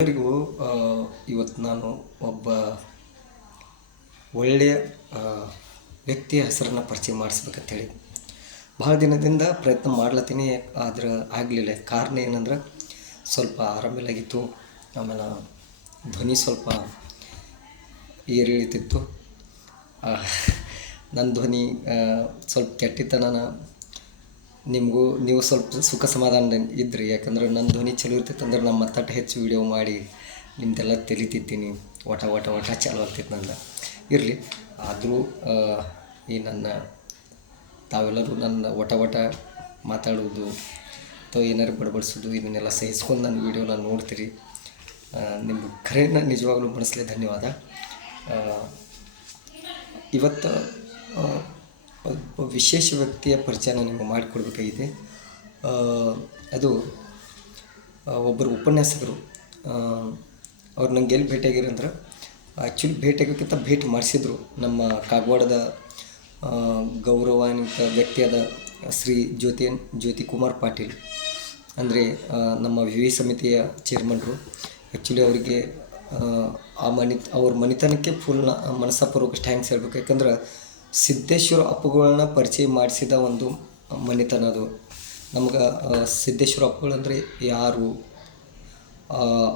ಎಲ್ಲರಿಗೂ ಇವತ್ತು ನಾನು ಒಬ್ಬ ಒಳ್ಳೆಯ ವ್ಯಕ್ತಿಯ ಹೆಸರನ್ನು ಪರಿಚಯ ಮಾಡಿಸ್ಬೇಕಂತೇಳಿ ಭಾಳ ದಿನದಿಂದ ಪ್ರಯತ್ನ ಮಾಡ್ಲತ್ತೀನಿ. ಆದ್ರೆ ಆಗಲಿಲ್ಲ. ಕಾರಣ ಏನಂದ್ರೆ ಸ್ವಲ್ಪ ಆರಾಮಿಲ್ಲಾಗಿತ್ತು. ಆಮೇಲೆ ಧ್ವನಿ ಸ್ವಲ್ಪ ಏರಿಳಿತಿತ್ತು. ನನ್ನ ಧ್ವನಿ ಸ್ವಲ್ಪ ಕೆಟ್ಟಿತನ ನೀವು ಸ್ವಲ್ಪ ಸುಖ ಸಮಾಧಾನ ಇದ್ರಿ. ಯಾಕಂದ್ರೆ ನನ್ನ ಧ್ವನಿ ಚಲೋ ಇರ್ತೈತೆ ಅಂದ್ರೆ ನಮ್ಮ ಮತ್ತಟ್ಟು ಹೆಚ್ಚು ವೀಡಿಯೋ ಮಾಡಿ ನಿಮ್ದೆಲ್ಲ ತೆಲಿತಿತ್ತೀನಿ. ವಟ ವಟ ವಟ ಚಾಲು ಆಗ್ತೈತೆ ನಂದು. ಇರಲಿ. ಆದರೂ ಈ ತಾವೆಲ್ಲರೂ ನನ್ನ ವಟ ವಟ ಮಾತಾಡೋದು ಅಥವಾ ಏನಾರು ಬಡಬಡಿಸೋದು ಇದನ್ನೆಲ್ಲ ಸಹಿಸ್ಕೊಂಡು ನನ್ನ ವೀಡಿಯೋನ ನೋಡ್ತೀರಿ. ನಿಮ್ಗೆ ಖರೇನ ನಿಜವಾಗ್ಲೂ ಮನಸ್ಸಲ್ಲೇ ಧನ್ಯವಾದ. ಇವತ್ತು ಒಬ್ಬ ವಿಶೇಷ ವ್ಯಕ್ತಿಯ ಪರಿಚಯನ ನಿಮಗೆ ಮಾಡಿಕೊಡ್ಬೇಕಾಗಿದೆ. ಅದು ಒಬ್ಬರು ಉಪನ್ಯಾಸಕರು. ಅವ್ರು ನಂಗೆ ಎಲ್ಲಿ ಭೇಟಿಯಾಗಿರು ಅಂದ್ರೆ ಆ್ಯಕ್ಚುಲಿ ಭೇಟಿಯಾಗೋಕ್ಕಿಂತ ಭೇಟಿ ಮಾಡಿಸಿದ್ರು. ನಮ್ಮ ಕಾಗವಾಡದ ಗೌರವಾನ್ವಿತ ವ್ಯಕ್ತಿಯಾದ ಶ್ರೀ ಜ್ಯೋತಿ ಕುಮಾರ್ ಪಾಟೀಲ್ ಅಂದರೆ ನಮ್ಮ ವಿವಿ ಸಮಿತಿಯ ಚೇರ್ಮನ್ರು. ಆ್ಯಕ್ಚುಲಿ ಅವರಿಗೆ ಅವ್ರ ಮನೆತನಕ್ಕೆ ಫುಲ್ ಮನಸ್ಸಪೂರ್ವಕ ಥ್ಯಾಂಕ್ಸ್ ಹೇಳ್ಬೇಕು. ಯಾಕಂದ್ರೆ ಸಿದ್ದೇಶ್ವರ ಅಪ್ಪುಗಳನ್ನ ಪರಿಚಯ ಮಾಡಿಸಿದ ಒಂದು ಮನೆತನ ಅದು. ನಮ್ಗೆ ಸಿದ್ದೇಶ್ವರ ಅಪ್ಪುಗಳಂದರೆ ಯಾರು,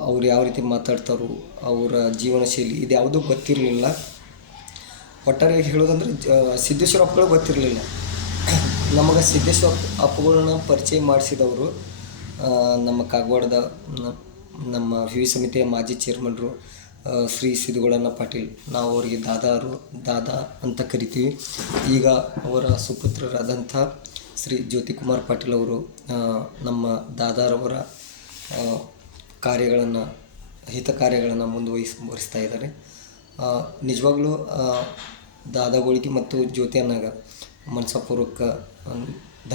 ಅವ್ರು ಯಾವ ರೀತಿ ಮಾತಾಡ್ತಾರೋ, ಅವರ ಜೀವನ ಶೈಲಿ ಇದು ಯಾವುದೂ ಗೊತ್ತಿರಲಿಲ್ಲ. ಒಟ್ಟಾರೆಯಾಗಿ ಹೇಳೋದಂದ್ರೆ ಸಿದ್ದೇಶ್ವರ ಅಪ್ಪುಗಳು ಗೊತ್ತಿರಲಿಲ್ಲ. ನಮಗೆ ಸಿದ್ದೇಶ್ವರ ಅಪ್ಪುಗಳನ್ನ ಪರಿಚಯ ಮಾಡಿಸಿದವರು ನಮ್ಮ ಕಾಗವಾಡದ ನಮ್ಮ ವಿವಿ ಸಮಿತಿಯ ಮಾಜಿ ಚೇರ್ಮನ್ರು ಶ್ರೀ ಸಿದ್ದುಗಳನ್ನ ಪಾಟೀಲ್. ನಾವು ಅವರಿಗೆ ದಾದಾ ಅಂತ ಕರಿತೀವಿ. ಈಗ ಅವರ ಸುಪುತ್ರರಾದಂಥ ಶ್ರೀ ಜ್ಯೋತಿ ಕುಮಾರ್ ಪಾಟೀಲ್ ಅವರು ನಮ್ಮ ದಾದಾರವರ ಹಿತ ಕಾರ್ಯಗಳನ್ನು ಮುಂದುವರಿಸ್ತಾ ಇದ್ದಾರೆ. ನಿಜವಾಗ್ಲೂ ದಾದಾಗಳಿಗೆ ಮತ್ತು ಜ್ಯೋತಿ ಅನ್ನಾಗ ಮನಸ್ಪೂರ್ವಕ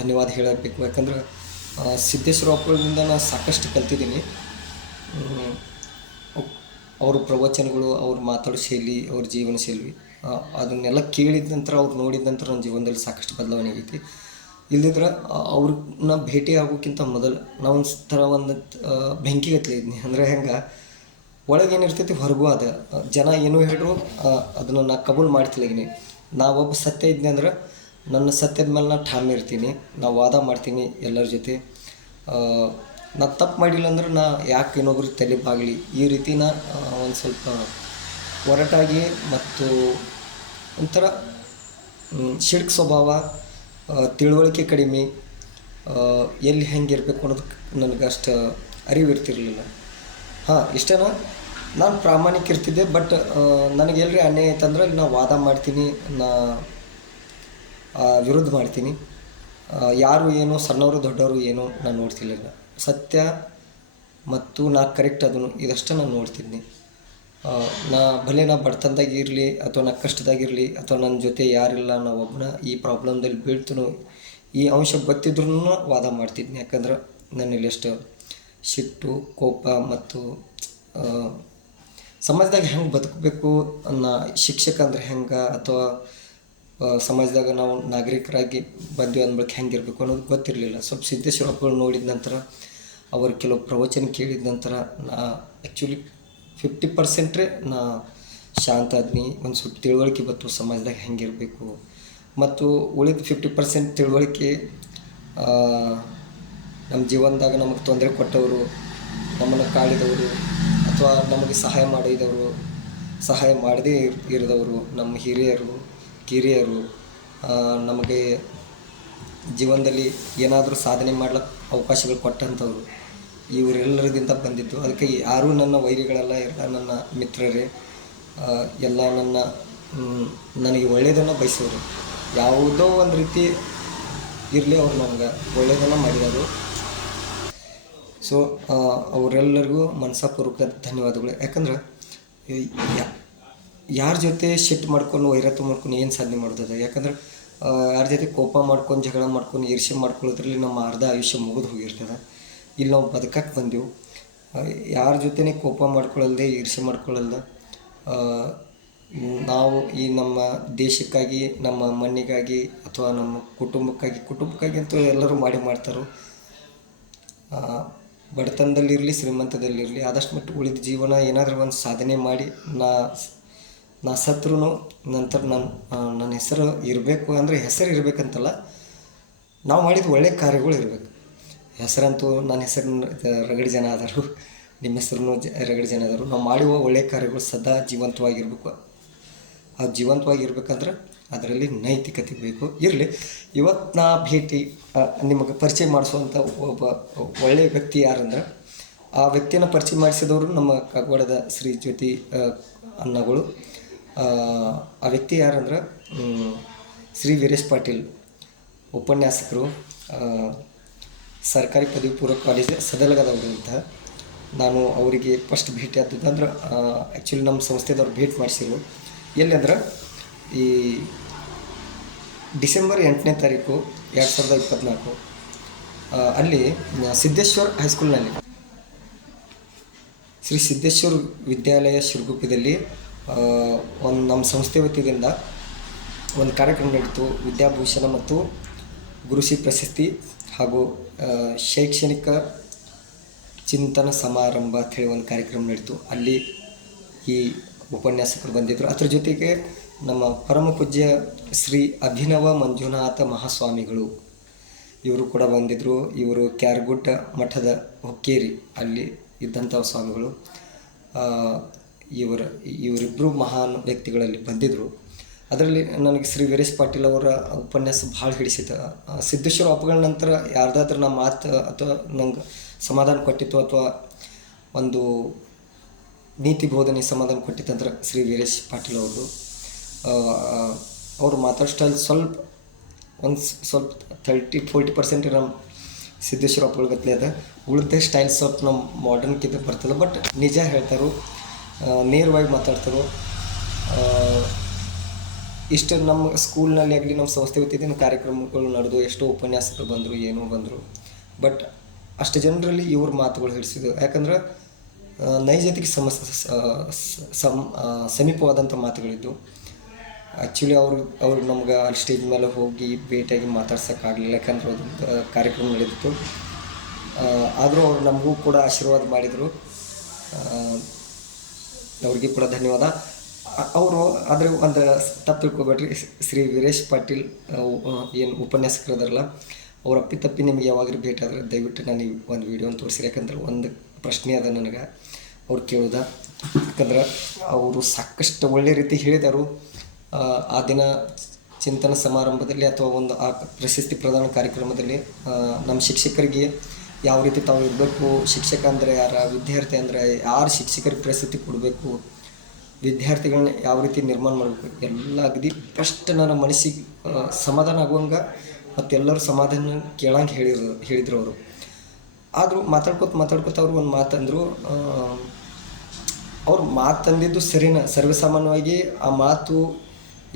ಧನ್ಯವಾದ ಹೇಳಬೇಕು. ಯಾಕಂದ್ರೆ ಸಿದ್ದೇಶ್ವರ ಅಪ್ಪಗಳಿಂದ ನಾನು ಸಾಕಷ್ಟು ಕಲ್ತಿದ್ದೀನಿ. ಅವ್ರ ಪ್ರವಚನಗಳು, ಅವ್ರು ಮಾತಾಡೋ ಶೈಲಿ, ಅವ್ರ ಜೀವನ ಶೈಲಿ ಅದನ್ನೆಲ್ಲ ಕೇಳಿದ ನಂತರ, ಅವ್ರು ನೋಡಿದ ನಂತರ ನನ್ನ ಜೀವನದಲ್ಲಿ ಸಾಕಷ್ಟು ಬದಲಾವಣೆ ಆಗೈತಿ. ಇಲ್ಲದಿದ್ರೆ ಅವ್ರನ್ನ ಭೇಟಿ ಆಗೋಕ್ಕಿಂತ ಮೊದಲು ನಾವು ಒಂದು ಬೆಂಕಿ ಗತ್ತಲೆ ಇದ್ನಿ. ಅಂದರೆ ಹೆಂಗೆ ಒಳಗೇನಿರ್ತೈತಿ ಹೊರಗೂ ಅದ. ಜನ ಏನೋ ಹೇಳ್ರು ಅದನ್ನು ನಾ ಕಬೂಲ್ ಮಾಡ್ತಿಲ್ಲಗಿನಿ. ನಾವೊಬ್ಬ ಸತ್ಯ ಇದ್ನಿ ಅಂದ್ರೆ ನನ್ನ ಸತ್ಯದ ಮೇಲೆ ನಾನು ಠಾಮ್ ಇರ್ತೀನಿ. ನಾವು ವಾದ ಮಾಡ್ತೀನಿ ಎಲ್ಲರ ಜೊತೆ. ನಾ ತಪ್ಪು ಮಾಡಿಲ್ಲ ಅಂದ್ರೆ ನಾ ಯಾಕೆ ಇನ್ನೊಬ್ರಿಗೆ ತಲೆ ಬಾಗಲಿ ಈ ರೀತಿನ ಒಂದು ಸ್ವಲ್ಪ ಒರಟಾಗಿ ಮತ್ತು ಒಂಥರ ಶಿಡ್ಕ್ ಸ್ವಭಾವ, ತಿಳುವಳಿಕೆ ಕಡಿಮೆ, ಎಲ್ಲಿ ಹೆಂಗೆ ಇರಬೇಕು ಅನ್ನೋದಕ್ಕೆ ನನಗೆ ಅಷ್ಟು ಅರಿವು ಇರ್ತಿರಲಿಲ್ಲ. ಇಷ್ಟೇನ ನಾನು ಪ್ರಾಮಾಣಿಕ ಇರ್ತಿದ್ದೆ. ಬಟ್ ನನಗೆ ಎಲ್ರಿ ಅನ್ಯಾಯ ಆಯ್ತಂದ್ರೆ ನಾ ವಾದ ಮಾಡ್ತೀನಿ, ನಾ ವಿರೋಧ ಮಾಡ್ತೀನಿ. ಯಾರು ಏನೋ ಸಣ್ಣವರು ದೊಡ್ಡವರು ಏನೋ ನಾನು ನೋಡ್ತಿರ್ಲಿಲ್ಲ. ಸತ್ಯ ಮತ್ತು ನಾ ಕರೆಕ್ಟ್ ಅದನ್ನು ಇದಷ್ಟು ನಾನು ನೋಡ್ತಿದ್ನಿ. ನಾ ಬಡತನದಾಗ ಇರಲಿ ಅಥವಾ ನಾ ಕಷ್ಟದಾಗಿರಲಿ ಅಥವಾ ನನ್ನ ಜೊತೆ ಯಾರಿಲ್ಲ, ನಾ ಒಬ್ಬನ ಈ ಪ್ರಾಬ್ಲಮ್ದಲ್ಲಿ ಬೀಳ್ತೀನೋ ಈ ಅಂಶ ಗೊತ್ತಿದ್ರೂ ವಾದ ಮಾಡ್ತಿದ್ನಿ. ಯಾಕಂದ್ರೆ ನನ್ನಲ್ಲಿ ಎಷ್ಟು ಸಿಟ್ಟು, ಕೋಪ ಮತ್ತು ಸಮಾಜದಾಗ ಹೆಂಗೆ ಬದುಕಬೇಕು ಅನ್ನೋ ಶಿಕ್ಷಕ ಅಂದ್ರೆ ಹೆಂಗೆ ಅಥವಾ ಸಮಾಜದಾಗ ನಾವು ನಾಗರಿಕರಾಗಿ ಬಂದ್ವಿ ಅಂದ್ಬಳಕ್ಕೆ ಹೆಂಗಿರ್ಬೇಕು ಅನ್ನೋದು ಗೊತ್ತಿರಲಿಲ್ಲ. ಸ್ವಲ್ಪ ಸಿದ್ದೇಶ್ವರ ಅಪ್ಪಗಳು ನೋಡಿದ ನಂತರ, ಅವರು ಕೆಲವು ಪ್ರವಚನ ಕೇಳಿದ ನಂತರ ನಾ ಆ್ಯಕ್ಚುಲಿ 50% ನಾ ಶಾಂತ ಆದ್ನಿ. ಒಂದು ಸ್ವಲ್ಪ ತಿಳುವಳಿಕೆ ಬಂತು ಸಮಾಜದಾಗ ಹೆಂಗಿರಬೇಕು. ಮತ್ತು ಉಳಿದ 50% ತಿಳುವಳಿಕೆ ನಮ್ಮ ಜೀವನದಾಗ ನಮಗೆ ತೊಂದರೆ ಕೊಟ್ಟವರು, ನಮ್ಮನ್ನು ಕಾಡಿದವರು ಅಥವಾ ನಮಗೆ ಸಹಾಯ ಮಾಡಿದವರು, ಸಹಾಯ ಮಾಡದೇ ಇರಿದವರು, ನಮ್ಮ ಹಿರಿಯರು ಕಿರಿಯರು, ನಮಗೆ ಜೀವನದಲ್ಲಿ ಏನಾದರೂ ಸಾಧನೆ ಮಾಡ್ಲಿಕ್ಕೆ ಅವಕಾಶಗಳು ಕೊಟ್ಟಂಥವ್ರು, ಇವರೆಲ್ಲರದಿಂದ ಬಂದಿದ್ದು. ಅದಕ್ಕೆ ಯಾರೂ ನನ್ನ ವೈರಿಗಳಲ್ಲ, ಎಲ್ಲ ನನ್ನ ಮಿತ್ರರೇ, ಎಲ್ಲ ನನಗೆ ಒಳ್ಳೆಯದನ್ನು ಬಯಸೋರು. ಯಾವುದೋ ಒಂದು ರೀತಿ ಇರಲಿ, ಅವ್ರು ನಮ್ಗೆ ಒಳ್ಳೆಯದನ್ನು ಮಾಡಿದರು. ಸೊ ಅವರೆಲ್ಲರಿಗೂ ಮನಸ್ಪೂರ್ವಕ ಧನ್ಯವಾದಗಳು. ಯಾಕಂದ್ರೆ ಯಾರ ಜೊತೆ ಸಿಟ್ಟು ಮಾಡ್ಕೊಂಡು ವೈರತ್ವ ಮಾಡ್ಕೊಂಡು ಏನು ಸಾಧನೆ ಮಾಡೋದದ. ಯಾಕಂದ್ರೆ ಯಾರ ಜೊತೆ ಕೋಪ ಮಾಡ್ಕೊಂಡು ಜಗಳ ಮಾಡ್ಕೊಂಡು ಈರ್ಷೆ ಮಾಡ್ಕೊಳ್ಳೋದ್ರಲ್ಲಿ ನಮ್ಮ ಅರ್ಧ ಆಯುಷ್ಯ ಮುಗಿದು ಹೋಗಿರ್ತದೆ. ಇಲ್ಲಿ ನಾವು ಬದುಕಕ್ಕೆ ಬಂದೆವು. ಯಾರ ಜೊತೆನೇ ಕೋಪ ಮಾಡ್ಕೊಳ್ಳಲ್ದೆ, ಈರ್ಷೆ ಮಾಡ್ಕೊಳ್ಳಲ್ದೆ ನಾವು ಈ ನಮ್ಮ ದೇಶಕ್ಕಾಗಿ, ನಮ್ಮ ಮಣ್ಣಿಗಾಗಿ ಅಥವಾ ನಮ್ಮ ಕುಟುಂಬಕ್ಕಾಗಿ ಅಂತೂ ಎಲ್ಲರೂ ಮಾಡ್ತಾರೋ. ಬಡತನದಲ್ಲಿರಲಿ ಶ್ರೀಮಂತದಲ್ಲಿರಲಿ ಆದಷ್ಟು ಮಟ್ಟು ಉಳಿದ ಜೀವನ ಏನಾದರೂ ಒಂದು ಸಾಧನೆ ಮಾಡಿ ನಾ ಸತ್ರೂ ನಂತರ ನನ್ನ ಹೆಸರು ಇರಬೇಕು ಅಂದರೆ ಹೆಸರು ಇರಬೇಕಂತಲ್ಲ, ನಾವು ಮಾಡಿದ ಒಳ್ಳೆಯ ಕಾರ್ಯಗಳು ಇರಬೇಕು. ಹೆಸರಂತೂ ನನ್ನ ಹೆಸರನ್ನು ರಗಡಿ ಜನ ಆದರು, ನಿಮ್ಮ ಹೆಸರನ್ನು ರಗಡಿ ಜನ ಆದರು. ನಾವು ಮಾಡುವ ಒಳ್ಳೆಯ ಕಾರ್ಯಗಳು ಸದಾ ಜೀವಂತವಾಗಿರಬೇಕು. ಆ ಜೀವಂತವಾಗಿರ್ಬೇಕಂದ್ರೆ ಅದರಲ್ಲಿ ನೈತಿಕತೆ ಬೇಕು. ಇರಲಿ, ಇವತ್ತು ನಾ ಭೇಟಿ ನಿಮಗೆ ಪರಿಚಯ ಮಾಡಿಸುವಂಥ ಒಬ್ಬ ಒಳ್ಳೆಯ ವ್ಯಕ್ತಿ ಯಾರಂದ್ರೆ, ಆ ವ್ಯಕ್ತಿಯನ್ನು ಪರಿಚಯ ಮಾಡಿಸಿದವರು ನಮ್ಮ ಕಾಗವಾಡದ ಶ್ರೀ ಜ್ಯೋತಿ ಅನ್ನಗಳು. ಆ ವ್ಯಕ್ತಿ ಯಾರಂದ್ರೆ ಶ್ರೀ ವೀರೇಶ್ ಪಾಟೀಲ್, ಉಪನ್ಯಾಸಕರು, ಸರ್ಕಾರಿ ಪದವಿ ಪೂರ್ವ ಕಾಲೇಜ್ ಸದಲಗದವರು ಅಂತ. ನಾನು ಅವರಿಗೆ ಫಸ್ಟ್ ಭೇಟಿ ಆದದ್ದು ಅಂದ್ರೆ ಆ್ಯಕ್ಚುಲಿ ನಮ್ಮ ಸಂಸ್ಥೆದವ್ರು ಭೇಟಿ ಮಾಡಿಸಿರು. ಎಲ್ಲಿ ಅಂದ್ರೆ ಈ ಡಿಸೆಂಬರ್ 8ನೇ ತಾರೀಕು 2024 ಅಲ್ಲಿ ಸಿದ್ದೇಶ್ವರ್ ಹೈಸ್ಕೂಲ್ನಲ್ಲಿ, ಶ್ರೀ ಸಿದ್ದೇಶ್ವರ್ ವಿದ್ಯಾಲಯ ಶಿರಗುಪ್ಪದಲ್ಲಿ ಒಂದು ನಮ್ಮ ಸಂಸ್ಥೆ ವತಿಯಿಂದ ಒಂದು ಕಾರ್ಯಕ್ರಮ ನಡೀತು. ವಿದ್ಯಾಭೂಷಣ ಮತ್ತು ಗುರುಶ್ರೀ ಪ್ರಶಸ್ತಿ ಹಾಗೂ ಶೈಕ್ಷಣಿಕ ಚಿಂತನ ಸಮಾರಂಭ ಅಂಥೇಳಿ ಒಂದು ಕಾರ್ಯಕ್ರಮ ನಡೀತು. ಅಲ್ಲಿ ಈ ಉಪನ್ಯಾಸಕರು ಬಂದಿದ್ದರು. ಅದ್ರ ಜೊತೆಗೆ ನಮ್ಮ ಪರಮ ಪೂಜ್ಯ ಶ್ರೀ ಅಭಿನವ ಮಂಜುನಾಥ ಮಹಾಸ್ವಾಮಿಗಳು ಇವರು ಕೂಡ ಬಂದಿದ್ದರು. ಇವರು ಕ್ಯಾರಗುಡ್ಡ ಮಠದ ಹುಕ್ಕೇರಿ ಅಲ್ಲಿ ಇದ್ದಂಥ ಸ್ವಾಮಿಗಳು. ಇವರಿಬ್ಬರು ಮಹಾನ್ ವ್ಯಕ್ತಿಗಳಲ್ಲಿ ಬಂದಿದ್ದರು. ಅದರಲ್ಲಿ ನನಗೆ ಶ್ರೀ ವೀರೇಶ್ ಪಾಟೀಲ್ ಅವರ ಉಪನ್ಯಾಸ ಭಾಳ ಹಿಡಿಸಿತು. ಸಿದ್ದೇಶ್ವರ ಅಪ್ಪಗಳ ನಂತರ ಯಾರ್ದಾದ್ರೂ ನಮ್ಮ ಮಾತು ಅಥವಾ ನಂಗೆ ಸಮಾಧಾನ ಕೊಟ್ಟಿತ್ತು ಅಥವಾ ಒಂದು ನೀತಿ ಬೋಧನೆ ಸಮಾಧಾನ ಕೊಟ್ಟಿತ್ತಂದ್ರೆ ಶ್ರೀ ವೀರೇಶ್ ಪಾಟೀಲ್ ಅವ್ರದ್ದು. ಅವರು ಮಾತಾಡೋ ಸ್ಟೈಲ್ ಸ್ವಲ್ಪ 30-40% ನಮ್ಮ ಸಿದ್ದೇಶ್ವರ ಅಪ್ಪಗಳ ಗತ್ತಲೆ ಅದ. ಉಳಿದ ಸ್ಟೈಲ್ ಸ್ವಲ್ಪ ನಮ್ಮ ಮಾಡರ್ನ್ಕಿಂತ ಬರ್ತದೆ. ಬಟ್ ನಿಜ ಹೇಳ್ತಾರೋ, ನೇರವಾಗಿ ಮಾತಾಡ್ತಾರೋ. ಇಷ್ಟು ನಮ್ಮ ಸ್ಕೂಲ್ನಲ್ಲಿ ಆಗಲಿ ನಮ್ಮ ಸಂಸ್ಥೆ ವತಿಯಿಂದ ಕಾರ್ಯಕ್ರಮಗಳು ನಡೆದು ಎಷ್ಟೋ ಉಪನ್ಯಾಸಕರು ಬಂದರು, ಏನೋ ಬಂದರು. ಬಟ್ ಅಷ್ಟು ಜನರಲ್ಲಿ ಇವ್ರ ಮಾತುಗಳು ಹಿಡಿಸಿದ್ದು. ಯಾಕಂದ್ರೆ ನೈಜತೆಗೆ ಸಮೀಪವಾದಂಥ ಮಾತುಗಳಿದ್ದು. ಆ್ಯಕ್ಚುಲಿ ಅವರು ನಮ್ಗೆ ಅಲ್ಲಿ ಸ್ಟೇಜ್ ಮೇಲೆ ಹೋಗಿ ಭೇಟಿಯಾಗಿ ಮಾತಾಡ್ಸೋಕ್ಕಾಗಲಿಲ್ಲ, ಯಾಕಂದ್ರೆ ಅದು ಕಾರ್ಯಕ್ರಮ ನಡೆದಿತ್ತು. ಆದರೂ ಅವರು ನಮಗೂ ಕೂಡ ಆಶೀರ್ವಾದ ಮಾಡಿದರು. ಅವ್ರಿಗೆ ಕೂಡ ಧನ್ಯವಾದ. ಅವರು ಆದರೆ ಒಂದು ತಪ್ಪು ತಿಳ್ಕೊಬೇಡ್ರಿ, ಶ್ರೀ ವೀರೇಶ್ ಪಾಟೀಲ್ ಏನು ಉಪನ್ಯಾಸಕರದಾರಲ್ಲ, ಅವ್ರ ಅಪ್ಪಿತಪ್ಪಿ ನಿಮ್ಗೆ ಯಾವಾಗಲೂ ಭೇಟಿ ಆದರೆ ದಯವಿಟ್ಟು ನಾನು ಒಂದು ವೀಡಿಯೋನ ತೋರಿಸಿರಿ. ಯಾಕಂದ್ರೆ ಒಂದು ಪ್ರಶ್ನೆ ಅದ ನನಗೆ ಅವ್ರು ಕೇಳೋದ. ಯಾಕಂದ್ರೆ ಅವರು ಸಾಕಷ್ಟು ಒಳ್ಳೆ ರೀತಿ ಹೇಳಿದರು. ಆ ದಿನ ಚಿಂತನ ಸಮಾರಂಭದಲ್ಲಿ ಅಥವಾ ಒಂದು ಆ ಪ್ರಶಸ್ತಿ ಪ್ರದಾನ ಕಾರ್ಯಕ್ರಮದಲ್ಲಿ ನಮ್ಮ ಶಿಕ್ಷಕರಿಗೆ ಯಾವ ರೀತಿ ತಾವು ಇರಬೇಕು, ಶಿಕ್ಷಕ ಅಂದರೆ ಯಾರ, ವಿದ್ಯಾರ್ಥಿ ಅಂದರೆ ಯಾರು ಶಿಕ್ಷಕರಿಗೆ ಪ್ರಶಸ್ತಿ ಕೊಡಬೇಕು, ವಿದ್ಯಾರ್ಥಿಗಳನ್ನ ಯಾವ ರೀತಿ ನಿರ್ಮಾಣ ಮಾಡಬೇಕು, ಎಲ್ಲ ಅಗದಿ ಬೆಸ್ಟ್ ನನ್ನ ಮನಸ್ಸಿಗೆ ಸಮಾಧಾನ ಆಗುವಂಗೆ ಮತ್ತು ಎಲ್ಲರೂ ಸಮಾಧಾನ ಕೇಳಂಗೆ ಹೇಳಿದರು ಅವರು. ಆದರೂ ಮಾತಾಡ್ಕೊತ ಅವ್ರು ಒಂದು ಮಾತಂದರು. ಅವ್ರು ಮಾತಂದಿದ್ದು ಸರಿನಾ, ಸರ್ವೇಸಾಮಾನ್ಯವಾಗಿ ಆ ಮಾತು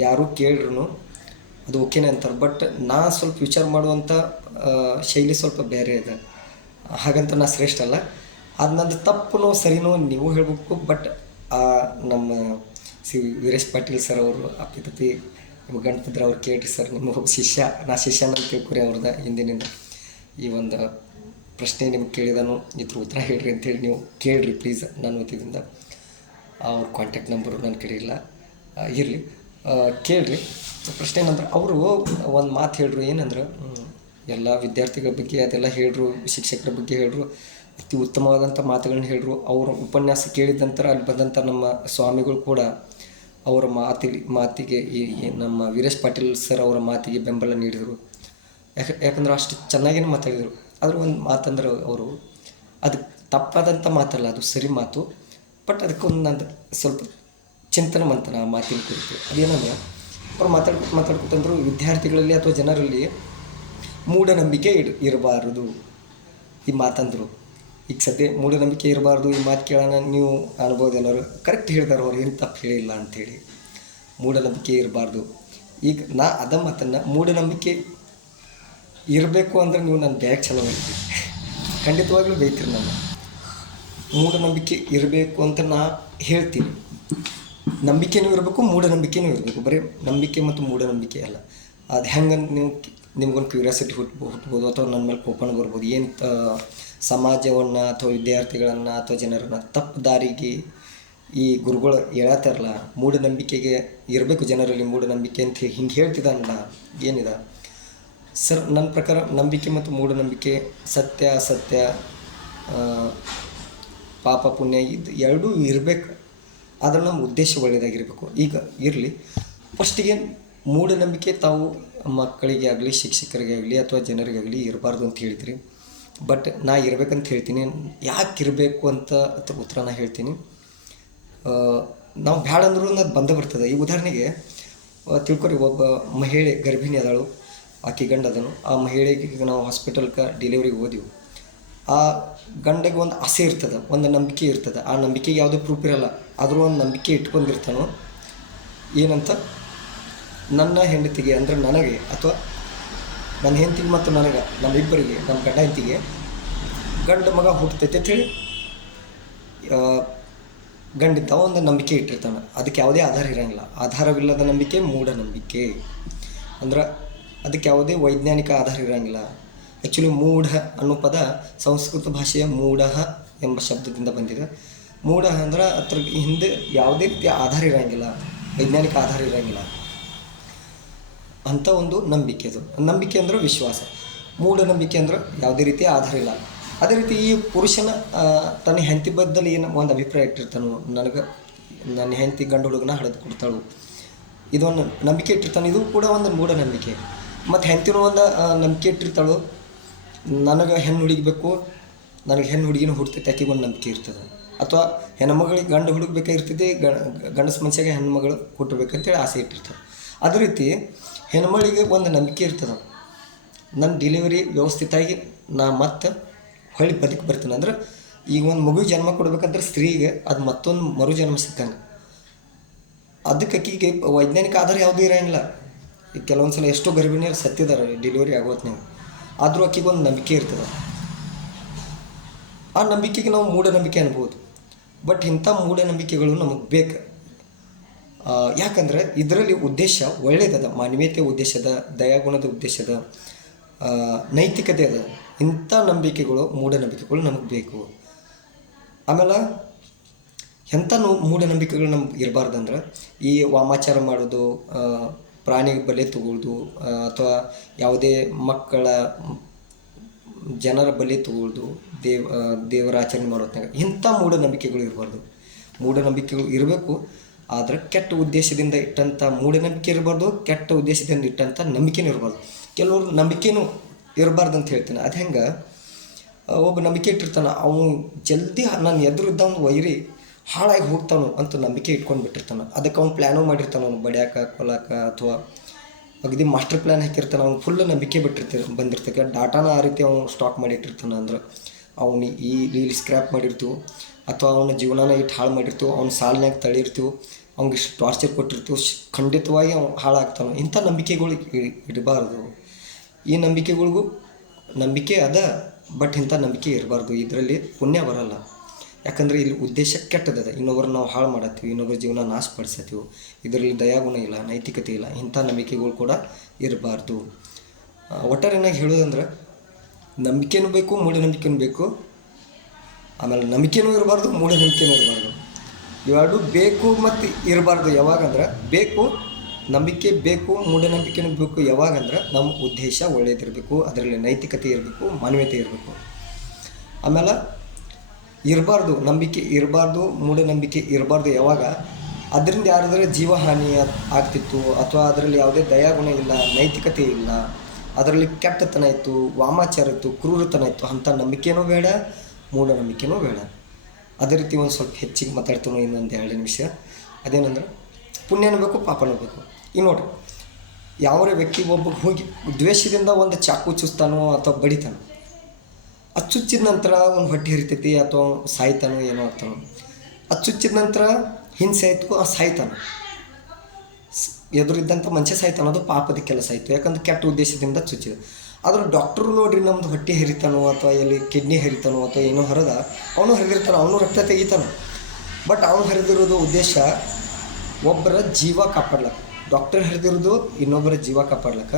ಯಾರೂ ಕೇಳ್ರು ಅದು ಓಕೆನೇ ಅಂತಾರೆ. ಬಟ್ ನಾ ಸ್ವಲ್ಪ ವಿಚಾರ ಮಾಡುವಂಥ ಶೈಲಿ ಸ್ವಲ್ಪ ಬೇರೆ ಇದೆ. ಹಾಗಂತ ನಾ ಶ್ರೇಷ್ಠ ಅಲ್ಲ. ಅದು ನಂದು ತಪ್ಪು ಸರಿನೋ ನೀವು ಹೇಳಬೇಕು. ಬಟ್ ನಮ್ಮ ಶ್ರೀ ವೀರೇಶ್ ಪಾಟೀಲ್ ಸರ್ ಅವರು ಅಪ್ಪಿತಪ್ಪಿ ನಿಮ್ಮ ಗಣಪತ್ರ ಅವ್ರು ಕೇಳ್ರಿ ಸರ್, ನಿಮ್ಮ ಒಬ್ಬ ಶಿಷ್ಯ, ನಾ ಶಿಷ್ಯನ ತಿಳ್ಕೊರಿ ಅವ್ರದ ಹಿಂದಿನಿಂದ ಈ ಒಂದು ಪ್ರಶ್ನೆ ನಿಮ್ಗೆ ಕೇಳಿದಾನು, ಇದ್ರ ಉತ್ತರ ಹೇಳ್ರಿ ಅಂತೇಳಿ ನೀವು ಕೇಳ್ರಿ ಪ್ಲೀಸ್ ನನ್ನ ವತಿಯಿಂದ. ಅವ್ರ ಕಾಂಟ್ಯಾಕ್ಟ್ ನಂಬರು ನನ್ನ ಕಡೆ ಇಲ್ಲ, ಇರಲಿ ಕೇಳ್ರಿ. ಪ್ರಶ್ನೆ ಏನಂದ್ರೆ ಅವರು ಒಂದು ಮಾತು ಹೇಳ್ರು. ಏನಂದ್ರೆ ಎಲ್ಲ ವಿದ್ಯಾರ್ಥಿಗಳ ಬಗ್ಗೆ ಅದೆಲ್ಲ ಹೇಳ್ರು, ಶಿಕ್ಷಕರ ಬಗ್ಗೆ ಹೇಳ್ರು, ಅತಿ ಉತ್ತಮವಾದಂಥ ಮಾತುಗಳನ್ನ ಹೇಳ್ರು. ಅವರ ಉಪನ್ಯಾಸ ಕೇಳಿದ ನಂತರ ಅಲ್ಲಿ ಬಂದಂಥ ನಮ್ಮ ಸ್ವಾಮಿಗಳು ಕೂಡ ಅವರ ಮಾತಿಗೆ ಈ ನಮ್ಮ ವೀರೇಶ್ ಪಾಟೀಲ್ ಸರ್ ಅವರ ಮಾತಿಗೆ ಬೆಂಬಲ ನೀಡಿದರು. ಯಾಕಂದ್ರೆ ಅಷ್ಟು ಚೆನ್ನಾಗೇನು ಮಾತಾಡಿದರು. ಆದರೂ ಒಂದು ಮಾತಂದ್ರೆ ಅವರು ಅದು ತಪ್ಪಾದಂಥ ಮಾತಲ್ಲ, ಅದು ಸರಿ ಮಾತು. ಬಟ್ ಅದಕ್ಕೊಂದು ನಂದು ಸ್ವಲ್ಪ ಚಿಂತನೆ ಮಂತನ ಆ ಮಾತಿನ ಕುರಿತು. ಅದೇನಂದ್ರೆ ಅವ್ರು ಮಾತಾಡ್ಕೊತಂದ್ರು ವಿದ್ಯಾರ್ಥಿಗಳಲ್ಲಿ ಅಥವಾ ಜನರಲ್ಲಿ ಮೂಢನಂಬಿಕೆ ಇರಬಾರದು ಈ ಮಾತಂದರು. ಈಗ ಸದ್ಯ ಮೂಢನಂಬಿಕೆ ಇರಬಾರ್ದು ಈ ಮಾತು ಕೇಳೋಣ ನೀವು ಅನ್ಬೋದು ಎಲ್ಲರೂ. ಕರೆಕ್ಟ್ ಹೇಳ್ತಾರೆ ಅವ್ರು, ಏನು ತಪ್ಪು ಹೇಳಿಲ್ಲ ಅಂಥೇಳಿ. ಮೂಢನಂಬಿಕೆ ಇರಬಾರ್ದು. ಈಗ ನಾ ಅದ ಮಾತನ್ನು ಮೂಢನಂಬಿಕೆ ಇರಬೇಕು ಅಂದ್ರೆ ನೀವು ನನ್ನ ಬ್ಯಾಗ್ ಚಲೋ ಮಾಡ್ತೀವಿ, ಖಂಡಿತವಾಗ್ಲೂ ಬೈತೀರಿ. ನನ್ನ ಮೂಢನಂಬಿಕೆ ಇರಬೇಕು ಅಂತ ನಾ ಹೇಳ್ತೀನಿ. ನಂಬಿಕೆನೂ ಇರಬೇಕು, ಮೂಢನಂಬಿಕೆನೂ ಇರಬೇಕು. ಬರೀ ನಂಬಿಕೆ ಮತ್ತು ಮೂಢನಂಬಿಕೆ ಅಲ್ಲ. ಅದು ಹೆಂಗೆ ನಿಮ್ಗೊಂದು ಕ್ಯೂರಿಯಾಸಿಟಿ ಹುಟ್ಬೋದು ಅಥವಾ ನನ್ನ ಮೇಲೆ ಕೋಪನ ಬರ್ಬೋದು, ಏನು ಸಮಾಜವನ್ನು ಅಥವಾ ವಿದ್ಯಾರ್ಥಿಗಳನ್ನು ಅಥವಾ ಜನರನ್ನು ತಪ್ಪು ದಾರಿಗೆ ಈ ಗುರುಗಳು ಹೇಳತ್ತಾರಲ್ಲ, ಮೂಢನಂಬಿಕೆಗೆ ಇರಬೇಕು ಜನರಲ್ಲಿ ಮೂಢನಂಬಿಕೆ ಅಂತ ಹಿಂಗೆ ಹೇಳ್ತಿದ್ದಾನಲ್ಲ, ಏನಿದೆ ಸರ್? ನನ್ನ ಪ್ರಕಾರ ನಂಬಿಕೆ ಮತ್ತು ಮೂಢನಂಬಿಕೆ, ಸತ್ಯ ಅಸತ್ಯ, ಪಾಪ ಪುಣ್ಯ ಇದು ಎರಡೂ ಇರಬೇಕು. ಆದರೆ ನಮ್ಮ ಉದ್ದೇಶ ಒಳ್ಳೆಯದಾಗಿರಬೇಕು. ಈಗ ಇರಲಿ, ಫಸ್ಟಿಗೆ ಮೂಢನಂಬಿಕೆ ತಾವು ಮಕ್ಕಳಿಗೆ ಆಗಲಿ ಶಿಕ್ಷಕರಿಗೆ ಆಗಲಿ ಅಥವಾ ಜನರಿಗಾಗಲಿ ಇರಬಾರ್ದು ಅಂತ ಹೇಳಿದ್ರಿ. ಬಟ್ ನಾ ಇರಬೇಕಂತ ಹೇಳ್ತೀನಿ. ಯಾಕೆ ಇರಬೇಕು ಅಂತ ಉತ್ತರ ನಾ ಹೇಳ್ತೀನಿ. ನಾವು ಬ್ಯಾಡ ಅಂದ್ರೂ ಅದು ಬಂದೇ ಬರ್ತದೆ. ಈ ಉದಾಹರಣೆಗೆ ತಿಳ್ಕೊರಿ, ಒಬ್ಬ ಮಹಿಳೆ ಗರ್ಭಿಣಿ ಅದಾಳು, ಆಕೆ ಗಂಡ ಅದನು. ಆ ಮಹಿಳೆಗೆ ನಾವು ಹಾಸ್ಪಿಟಲ್ಗೆ ಡೆಲಿವರಿಗೆ ಹೋದೆವು. ಆ ಗಂಡಗೆ ಒಂದು ಆಸೆ ಇರ್ತದೆ, ಒಂದು ನಂಬಿಕೆ ಇರ್ತದೆ. ಆ ನಂಬಿಕೆಗೆ ಯಾವುದೇ ಪ್ರೂಫ್ ಇರೋಲ್ಲ, ಆದರೂ ಒಂದು ನಂಬಿಕೆ ಇಟ್ಕೊಂಡಿರ್ತಾನೋ ಏನಂತ, ನನ್ನ ಹೆಂಡತಿಗೆ ಅಂದರೆ ನನಗೆ ಅಥವಾ ನನ್ನ ಹೆಂಡತಿಗೆ ಮತ್ತು ನನಗೆ, ನಮ್ಮಿಬ್ಬರಿಗೆ, ನಮ್ಮ ಗಂಡ ಹೆಂಡತಿಗೆ ಗಂಡ ಮಗ ಹುಟ್ಟತೈತೆ ಅಂತೇಳಿ ಗಂಡಿದ್ದ ಒಂದು ನಂಬಿಕೆ ಇಟ್ಟಿರ್ತಾನೆ. ಅದಕ್ಕೆ ಯಾವುದೇ ಆಧಾರ ಇರೋಂಗಿಲ್ಲ. ಆಧಾರವಿಲ್ಲದ ನಂಬಿಕೆ ಮೂಢನಂಬಿಕೆ. ಅಂದ್ರೆ ಅದಕ್ಕೆ ಯಾವುದೇ ವೈಜ್ಞಾನಿಕ ಆಧಾರ ಇರೋಂಗಿಲ್ಲ. ಆ್ಯಕ್ಚುಲಿ ಮೂಢ ಅನ್ನೋ ಪದ ಸಂಸ್ಕೃತ ಭಾಷೆಯ ಮೂಢ ಎಂಬ ಶಬ್ದದಿಂದ ಬಂದಿದೆ. ಮೂಢ ಅಂದ್ರೆ ಅದ್ರ ಹಿಂದೆ ಯಾವುದೇ ರೀತಿಯ ಆಧಾರ ಇರೋಂಗಿಲ್ಲ, ವೈಜ್ಞಾನಿಕ ಆಧಾರ ಇರೋಂಗಿಲ್ಲ ಅಂಥ ಒಂದು ನಂಬಿಕೆ. ಅದು ನಂಬಿಕೆ ಅಂದ್ರೆ ವಿಶ್ವಾಸ. ಮೂಢನಂಬಿಕೆ ಅಂದ್ರೆ ಯಾವುದೇ ರೀತಿಯ ಆಧಾರ ಇಲ್ಲ. ಅದೇ ರೀತಿ ಈ ಪುರುಷನ ತನ್ನ ಹೆಂಡತಿ ಬದ್ದಲ್ಲಿ ಏನು ಒಂದು ಅಭಿಪ್ರಾಯ ಇಟ್ಟಿರ್ತಾನೋ, ನನಗೆ ನನ್ನ ಹೆಂಡತಿ ಗಂಡು ಹುಡುಗನ ಹಡೆದು ಕೊಡ್ತಾಳು, ಇದೊಂದು ನಂಬಿಕೆ ಇಟ್ಟಿರ್ತಾನೆ. ಇದು ಕೂಡ ಒಂದು ಮೂಢನಂಬಿಕೆ. ಮತ್ತು ಹೆಂಡತಿನೂ ಒಂದು ನಂಬಿಕೆ ಇಟ್ಟಿರ್ತಾಳು, ನನಗೆ ಹೆಣ್ಣು ಹುಡುಗಬೇಕು, ನನಗೆ ಹೆಣ್ಣು ಹುಡುಗಿನೂ ಹುಡ್ತೈತೆ, ಆಕೆಗೆ ಒಂದು ನಂಬಿಕೆ ಇರ್ತದೆ. ಅಥವಾ ಹೆಣ್ಮಗಳಿಗೆ ಗಂಡು ಹುಡುಗಬೇಕಾಗಿರ್ತೈತಿ, ಗಂಡಸ ಮನುಷ್ಯಗೆ ಹೆಣ್ಮಗಳು ಹುಟ್ಟಬೇಕಂತೇಳಿ ಆಸೆ ಇಟ್ಟಿರ್ತಾರೆ. ಅದೇ ರೀತಿ ಹೆಣ್ಮಗಳಿಗೆ ಒಂದು ನಂಬಿಕೆ ಇರ್ತದೆ, ನನ್ನ ಡೆಲಿವರಿ ವ್ಯವಸ್ಥಿತವಾಗಿ ನಾ ಮತ್ತೆ ಹೊಳ್ಳಿ ಬದುಕಿ ಬರ್ತೀನಿ. ಅಂದ್ರೆ ಈಗ ಒಂದು ಮಗು ಜನ್ಮ ಕೊಡ್ಬೇಕಂದ್ರೆ ಸ್ತ್ರೀಗೆ ಅದು ಮತ್ತೊಂದು ಮರು ಜನ್ಮ ಸಿಕ್ಕಂಗೆ. ಅದಕ್ಕೆ ಆಕೆಗೆ ವೈಜ್ಞಾನಿಕ ಆಧಾರ ಯಾವುದೂ ಇರೋಂಗಿಲ್ಲ. ಈಗ ಕೆಲವೊಂದು ಸಲ ಎಷ್ಟೋ ಗರ್ಭಿಣಿಯರು ಸತ್ತಿದ್ದಾರೆ ಡೆಲಿವರಿ ಆಗೋತ್ನಾಗ, ಆದರೂ ಆಕೆಗೆ ಒಂದು ನಂಬಿಕೆ ಇರ್ತದೆ. ಆ ನಂಬಿಕೆಗೆ ನಾವು ಮೂಢನಂಬಿಕೆ ಅನ್ಬೋದು. ಬಟ್ ಇಂಥ ಮೂಢನಂಬಿಕೆಗಳು ನಮಗೆ ಬೇಕು. ಯಾಕಂದರೆ ಇದರಲ್ಲಿ ಉದ್ದೇಶ ಒಳ್ಳೆಯದದ, ಮಾನವೀಯತೆಯ ಉದ್ದೇಶದ, ದಯಾಗುಣದ ಉದ್ದೇಶದ, ನೈತಿಕತೆ ಅದ. ಇಂಥ ನಂಬಿಕೆಗಳು, ಮೂಢನಂಬಿಕೆಗಳು ನಮಗೆ ಬೇಕು. ಆಮೇಲೆ ಎಂಥ ಮೂಢನಂಬಿಕೆಗಳು ನಮ್ಗೆ ಇರಬಾರ್ದಂದ್ರೆ, ಈ ವಾಮಾಚಾರ ಮಾಡೋದು, ಪ್ರಾಣಿ ಬಲಿ ತಗೊಳ್ಳೋದು, ಅಥವಾ ಯಾವುದೇ ಮಕ್ಕಳ ಜನರ ಬಲಿ ತಗೊಳ್ಳೋದು, ದೇವರ ಆಚರಣೆ ಮಾಡೋದ್ನಾಗ ಇಂಥ ಮೂಢನಂಬಿಕೆಗಳು ಇರಬಾರ್ದು. ಮೂಢನಂಬಿಕೆಗಳು ಇರಬೇಕು, ಆದರೆ ಕೆಟ್ಟ ಉದ್ದೇಶದಿಂದ ಇಟ್ಟಂಥ ಮೂಢನಂಬಿಕೆ ಇರಬಾರ್ದು, ಕೆಟ್ಟ ಉದ್ದೇಶದಿಂದ ಇಟ್ಟಂಥ ನಂಬಿಕೆನೂ ಇರಬಾರ್ದು. ಕೆಲವರು ನಂಬಿಕೆನೂ ಇರಬಾರ್ದು ಅಂತ ಹೇಳ್ತೀನಿ. ಅದು ಹೆಂಗೆ, ಒಬ್ಬ ನಂಬಿಕೆ ಇಟ್ಟಿರ್ತಾನೆ, ಅವನು ಜಲ್ದಿ ನನ್ನ ಎದುರಿದ್ದ ಒಂದು ವೈರಿ ಹಾಳಾಗಿ ಹೋಗ್ತಾನೋ ಅಂತ ನಂಬಿಕೆ ಇಟ್ಕೊಂಡು ಬಿಟ್ಟಿರ್ತಾನೆ. ಅದಕ್ಕೆ ಅವ್ನು ಪ್ಲ್ಯಾನೂ ಮಾಡಿರ್ತಾನೆ, ಅವ್ನು ಬಡಿಯಾಕ ಕೊಲಾಕ, ಅಥವಾ ಅಗದಿ ಮಾಸ್ಟರ್ ಪ್ಲ್ಯಾನ್ ಹಾಕಿರ್ತಾನೆ. ಅವ್ನು ಫುಲ್ಲು ನಂಬಿಕೆ ಬಂದಿರ್ತಕ್ಕೆ ಡಾಟಾನ ಆ ರೀತಿ ಅವನು ಸ್ಟಾಕ್ ಮಾಡಿಟ್ಟಿರ್ತಾನೆ. ಅಂದ್ರೆ ಅವನು ಈ ರೀಲ್ ಸ್ಕ್ರ್ಯಾಪ್ ಮಾಡಿರ್ತೀವಿ, ಅಥವಾ ಅವನ ಜೀವನನ ಇಟ್ಟು ಹಾಳು ಮಾಡಿರ್ತೀವಿ, ಅವ್ನ ಸಾಲಿನಾಗ ತಳಿರ್ತೀವಿ, ಅವ್ನಿಗೆ ಇಷ್ಟು ಟಾರ್ಚರ್ ಕೊಟ್ಟಿರ್ತೀವಿ, ಖಂಡಿತವಾಗಿ ಅವ್ನು ಹಾಳಾಗ್ತಾನೆ. ಇಂಥ ನಂಬಿಕೆಗಳು ಇಡಬಾರ್ದು. ಈ ನಂಬಿಕೆಗಳಿಗೂ ನಂಬಿಕೆ ಅದ, ಬಟ್ ಇಂಥ ನಂಬಿಕೆ ಇರಬಾರ್ದು. ಇದರಲ್ಲಿ ಪುಣ್ಯ ಬರಲ್ಲ. ಯಾಕಂದರೆ ಇಲ್ಲಿ ಉದ್ದೇಶ ಕೆಟ್ಟದದ. ಇನ್ನೊಬ್ಬರು ನಾವು ಹಾಳು ಮಾಡತ್ತೀವಿ, ಇನ್ನೊಬ್ಬರ ಜೀವನ ನಾಶಪಡಿಸತ್ತೀವಿ. ಇದರಲ್ಲಿ ದಯಾಗುಣ ಇಲ್ಲ, ನೈತಿಕತೆ ಇಲ್ಲ. ಇಂಥ ನಂಬಿಕೆಗಳು ಕೂಡ ಇರಬಾರ್ದು. ಒಟ್ಟಾರೆನಾಗಿ ಹೇಳೋದಂದ್ರೆ ನಂಬಿಕೆನೂ ಬೇಕು, ಮೂಢನಂಬಿಕೆನೂ ಬೇಕು. ಆಮೇಲೆ ನಂಬಿಕೆನೂ ಇರಬಾರ್ದು, ಮೂಢನಂಬಿಕೆನೂ ಇರಬಾರ್ದು. ಇವೆರಡು ಬೇಕು ಮತ್ತು ಇರಬಾರ್ದು. ಯಾವಾಗಂದ್ರೆ ಬೇಕು, ನಂಬಿಕೆ ಬೇಕು, ಮೂಢನಂಬಿಕೆನೂ ಬೇಕು. ಯಾವಾಗಂದ್ರೆ ನಮ್ಮ ಉದ್ದೇಶ ಒಳ್ಳೆಯದಿರಬೇಕು, ಅದರಲ್ಲಿ ನೈತಿಕತೆ ಇರಬೇಕು, ಮಾನವೀಯತೆ ಇರಬೇಕು. ಆಮೇಲೆ ಇರಬಾರ್ದು, ನಂಬಿಕೆ ಇರಬಾರ್ದು, ಮೂಢನಂಬಿಕೆ ಇರಬಾರ್ದು. ಯಾವಾಗ ಅದರಿಂದ ಯಾರಾದರೆ ಜೀವಹಾನಿ ಆಗ್ತಿತ್ತು, ಅಥವಾ ಅದರಲ್ಲಿ ಯಾವುದೇ ದಯಾಗುಣ ಇಲ್ಲ, ನೈತಿಕತೆ ಇಲ್ಲ, ಅದರಲ್ಲಿ ಕೆಟ್ಟತನ ಇತ್ತು, ವಾಮಾಚಾರ ಇತ್ತು, ಕ್ರೂರತನ ಇತ್ತು, ಅಂಥ ನಂಬಿಕೆನೂ ಬೇಡ, ಮೂಢನಂಬಿಕೆನೂ ಬೇಡ. ಅದೇ ರೀತಿ ಒಂದು ಸ್ವಲ್ಪ ಹೆಚ್ಚಿಗೆ ಮಾತಾಡ್ತಾನೋ ಇನ್ನೊಂದು 2 ನಿಮಿಷ. ಅದೇನೆಂದ್ರೆ ಪುಣ್ಯನೂ ಬೇಕು, ಪಾಪನೂ ಬೇಕು. ಈಗ ನೋಡಿರಿ, ಯಾವುದೇ ವ್ಯಕ್ತಿ ಒಬ್ಬ ಹೋಗಿ ದ್ವೇಷದಿಂದ ಒಂದು ಚಾಕು ಚುಸ್ತಾನೋ ಅಥವಾ ಬಡಿತಾನೋ, ಅದು ಚುಚ್ಚಿದ ನಂತರ ಒಂದು ಹೊಟ್ಟೆ ಹರಿತೈತಿ, ಅಥವಾ ಸಾಯ್ತಾನೋ ಏನೋ ಆಗ್ತಾನೋ. ಅದು ಚುಚ್ಚಿದ ನಂತರ ಹಿಂಸೆ ಆಯ್ತು, ಆ ಸಾಯ್ತಾನೆ, ಎದುರಿದ್ದಂಥ ಮನುಷ್ಯ ಸಾಯ್ತಾನೋ, ಅದು ಪಾಪದ ಕೆಲಸ ಆಯಿತು. ಯಾಕಂದ್ರೆ ಕೆಟ್ಟ ಉದ್ದೇಶದಿಂದ ಚುಚ್ಚಿದ. ಆದರೂ ಡಾಕ್ಟ್ರು ನೋಡ್ರಿ, ನಮ್ಮದು ಹೊಟ್ಟೆ ಹರಿತಾನೋ ಅಥವಾ ಎಲ್ಲಿ ಕಿಡ್ನಿ ಹರಿತಾನೋ ಅಥವಾ ಏನೋ ಹರಿದ, ಅವನು ಹರಿದಿರ್ತಾನೆ, ಅವನು ರಕ್ತ ತೆಗಿತಾನೆ. ಬಟ್ ಅವನು ಹರಿದಿರೋದು ಉದ್ದೇಶ ಒಬ್ಬರ ಜೀವ ಕಾಪಾಡ್ಲಕ್ಕ. ಡಾಕ್ಟರ್ ಹರಿದಿರೋದು ಇನ್ನೊಬ್ಬರ ಜೀವ ಕಾಪಾಡ್ಲಕ್ಕ.